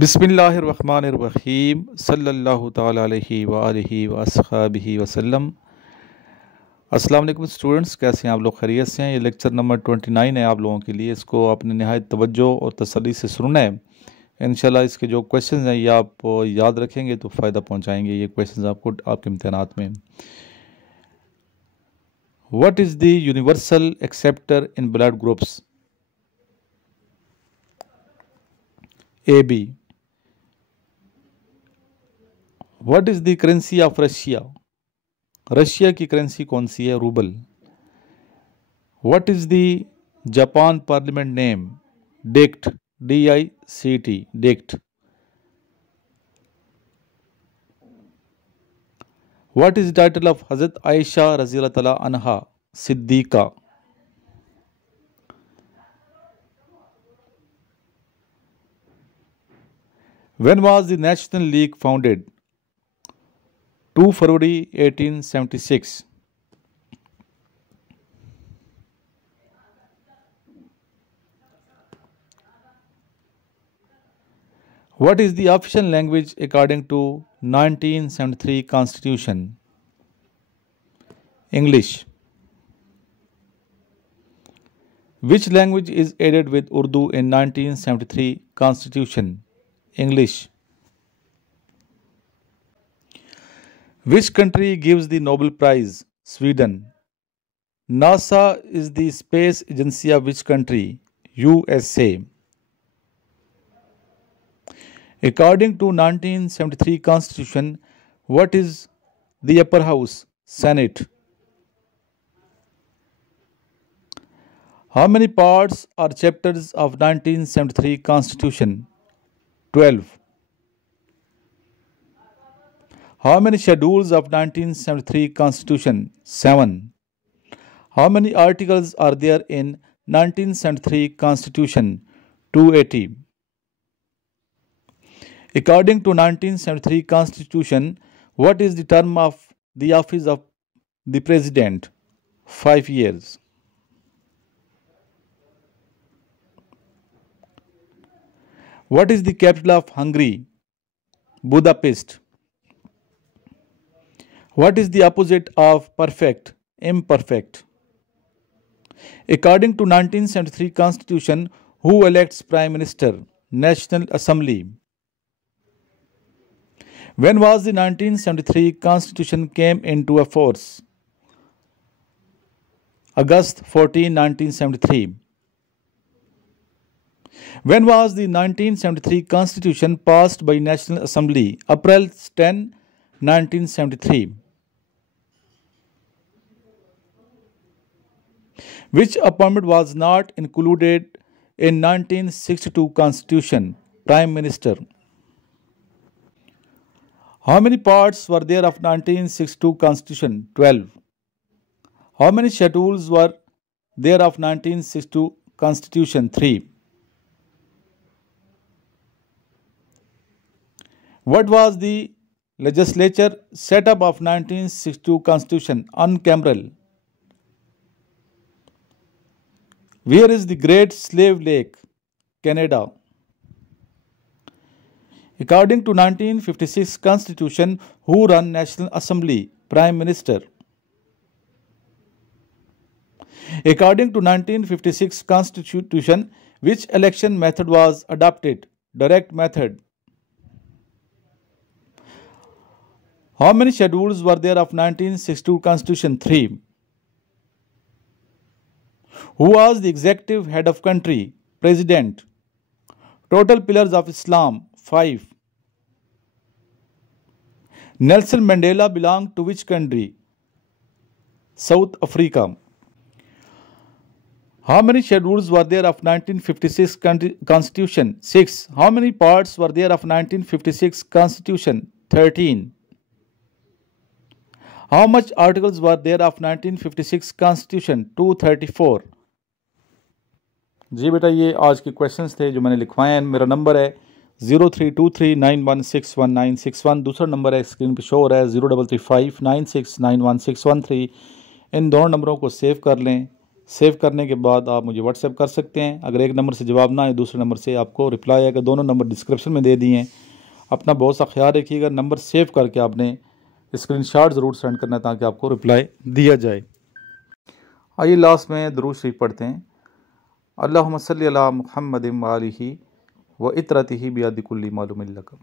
बिस्मिल्लाहिर्रहमानिर्रहीम सल्लल्लाहु ताला अलैहि व आलिहि व अस्हाबिहि वसल्लम। अस्सलाम वालेकुम स्टूडेंट्स, कैसे हैं आप लोग? खैरियत से हैं? ये लेक्चर नंबर 29 है आप लोगों के लिए। इसको आपने नहायत तवज्जो और तसल्ली से सुनना है। इंशाल्लाह इसके जो क्वेश्चंस हैं ये आप याद रखेंगे तो फ़ायदा पहुंचाएंगे ये क्वेश्चंस आपको आपके इम्तहानात में। What is the universal acceptor in blood groups? AB। What is the currency of Russia? Russia की करेंसी कौन सी है? Rouble. What is the Japan parliament name? Dict, DICT, dict. What is the title of हज़रत आयशा रज़ियल्लाहु तआला अन्हा Siddiqa? When was the National League founded? 2 February 1876. What is the official language according to 1973 Constitution? English. Which language is added with Urdu in 1973 Constitution? English. Which country gives the Nobel Prize? Sweden. NASA is the space agency of which country? USA. According to 1973 Constitution, what is the upper house? Senate. How many parts or chapters of 1973 Constitution? 12. How many schedules of 1973 Constitution? 7. How many articles are there in 1973 Constitution? 280. According to 1973 Constitution, what is the term of the office of the President? 5 years. What is the capital of Hungary? Budapest. What is the opposite of perfect? Imperfect. According to 1973 Constitution, who elects Prime Minister? National Assembly. When was the 1973 Constitution came into force? August 14, 1973. When was the 1973 Constitution passed by National Assembly? April 10, 1973. Which appointment was not included in 1962 Constitution? Prime Minister. How many parts were there of 1962 Constitution? 12. How many schedules were there of 1962 Constitution? 3. What was the legislature setup of 1962 Constitution? Uncameral. Where is the Great Slave Lake? Canada. According to 1956 Constitution, who run National Assembly? Prime Minister. According to 1956 Constitution, which election method was adopted? Direct method. How many schedules were there of 1962 Constitution? 3. Who was the executive head of country? President. Total pillars of Islam? 5. Nelson Mandela belonged to which country? South Africa. How many schedules were there of 1956 Constitution? 6. How many parts were there of 1956 Constitution? 13. How much articles were there of 1956 Constitution? 234. जी बेटा, ये आज के questions थे जो मैंने लिखवाए हैं। मेरा नंबर है 032391619161। दूसरा नंबर है स्क्रीन पे शो हो रहा है 033596916113। इन दोनों नंबरों को सेव कर लें, सेव करने के बाद आप मुझे व्हाट्सएप कर सकते हैं। अगर एक नंबर से जवाब ना आए दूसरे नंबर से आपको रिप्लाई आएगा। दोनों नंबर डिस्क्रिप्शन में दे दिए हैं। अपना बहुत सा ख्याल रखिएगा। नंबर सेव करके आपने स्क्रीनशॉट ज़रूर सेंड करना है ताकि आपको रिप्लाई दिया जाए। आइए लास्ट में दुरूद शरीफ पढ़ते हैं। अल्लाहुम्मा सल्ली अला मुहम्मदिन व आलिही व इतरतिही बियदि कुल्ली मालूमिन लकुम।